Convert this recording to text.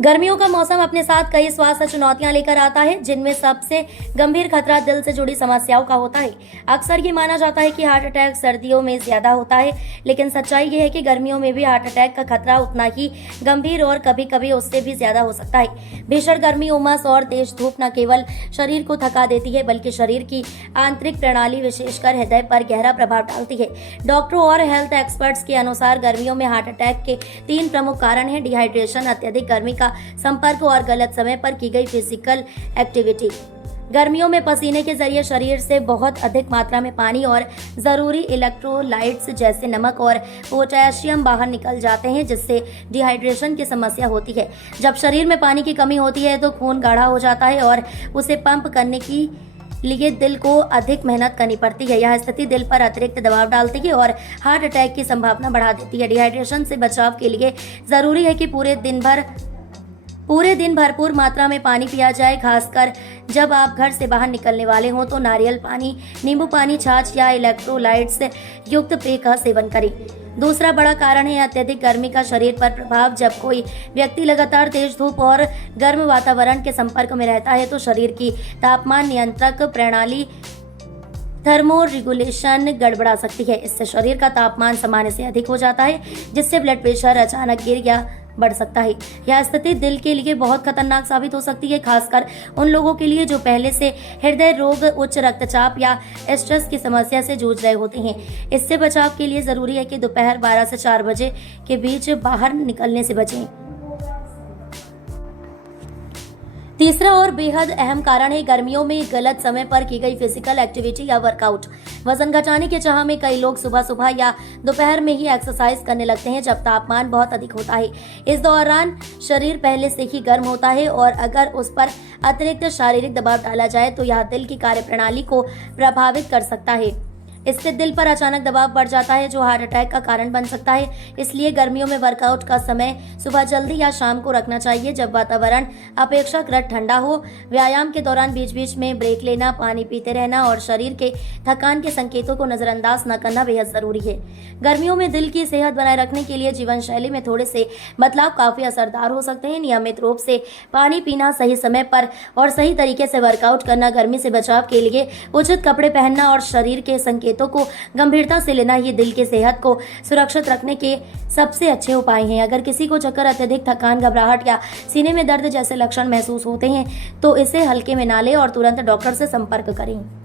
गर्मियों का मौसम अपने साथ कई स्वास्थ्य चुनौतियां लेकर आता है, जिनमें सबसे गंभीर खतरा दिल से जुड़ी समस्याओं का होता है। अक्सर ये माना जाता है कि हार्ट अटैक सर्दियों में ज्यादा होता है, लेकिन सच्चाई ये है कि गर्मियों में भी हार्ट अटैक का खतरा उतना ही गंभीर और कभी कभी उससे भी ज्यादा हो सकता है। भीषण गर्मी, उमस और तेज धूप न केवल शरीर को थका देती है, बल्कि शरीर की आंतरिक प्रणाली विशेषकर हृदय पर गहरा प्रभाव डालती है। डॉक्टरों और हेल्थ एक्सपर्ट्स के अनुसार गर्मियों में हार्ट अटैक के 3 प्रमुख कारण हैं: डिहाइड्रेशन, अत्यधिक गर्मी का संपर्क और गलत समय पर की गई फिजिकल एक्टिविटी। गर्मियों में पसीने के जरिए शरीर से बहुत अधिक मात्रा में पानी और जरूरी इलेक्ट्रोलाइट्स जैसे नमक और पोटेशियम बाहर निकल जाते हैं, जिससे डिहाइड्रेशन की समस्या होती है। जब शरीर में पानी की कमी होती है तो खून गाढ़ा हो जाता है और उसे पंप करने की लिए दिल को अधिक मेहनत करनी पड़ती है। यह स्थिति दिल पर अतिरिक्त दबाव डालती है और हार्ट अटैक की संभावना बढ़ा देती है। डिहाइड्रेशन से बचाव के लिए जरूरी है कि पूरे दिन भरपूर मात्रा में पानी पिया जाए। खासकर जब आप घर से बाहर निकलने वाले हों तो नारियल पानी, नींबू पानी, छाछ या इलेक्ट्रोलाइट्स युक्त पेय का सेवन करें। दूसरा बड़ा कारण है अत्यधिक गर्मी का शरीर पर प्रभाव। जब कोई व्यक्ति लगातार तेज धूप और गर्म वातावरण के संपर्क में रहता है तो शरीर की तापमान नियंत्रक प्रणाली थर्मो रेगुलेशन गड़बड़ा सकती है। इससे शरीर का तापमान सामान्य से अधिक हो जाता है, जिससे ब्लड प्रेशर अचानक गिर या बढ़ सकता है। यह स्थिति दिल के लिए बहुत खतरनाक साबित हो सकती है, खासकर उन लोगों के लिए जो पहले से हृदय रोग, उच्च रक्तचाप या स्ट्रेस की समस्या से जूझ रहे होते हैं। इससे बचाव के लिए जरूरी है कि दोपहर 12 से 4 बजे के बीच बाहर निकलने से बचें। तीसरा और बेहद अहम कारण है गर्मियों में गलत समय पर की गई फिजिकल एक्टिविटी या वर्कआउट। वजन घटाने के चाह में कई लोग सुबह सुबह या दोपहर में ही एक्सरसाइज करने लगते हैं, जब तापमान बहुत अधिक होता है। इस दौरान शरीर पहले से ही गर्म होता है और अगर उस पर अतिरिक्त शारीरिक दबाव डाला जाए तो यह दिल की कार्यप्रणाली को प्रभावित कर सकता है। इससे दिल पर अचानक दबाव बढ़ जाता है, जो हार्ट अटैक का कारण बन सकता है। इसलिए गर्मियों में वर्कआउट का समय सुबह जल्दी या शाम को रखना चाहिए, जब वातावरण अपेक्षाकृत ठंडा हो। व्यायाम के दौरान बीच बीच में ब्रेक लेना, पानी पीते रहना और शरीर के थकान के संकेतों को नजरअंदाज न करना बेहद जरूरी है। गर्मियों में दिल की सेहत बनाए रखने के लिए जीवन शैली में थोड़े से बदलाव काफी असरदार हो सकते हैं। नियमित रूप से पानी पीना, सही समय पर और सही तरीके से वर्कआउट करना, गर्मी से बचाव के लिए उचित कपड़े पहनना और शरीर के संकेतों को गंभीरता से लेना, ये दिल की सेहत को सुरक्षित रखने के सबसे अच्छे उपाय हैं। अगर किसी को चक्कर, अत्यधिक थकान, घबराहट या सीने में दर्द जैसे लक्षण महसूस होते हैं तो इसे हल्के में ना लें और तुरंत डॉक्टर से संपर्क करें।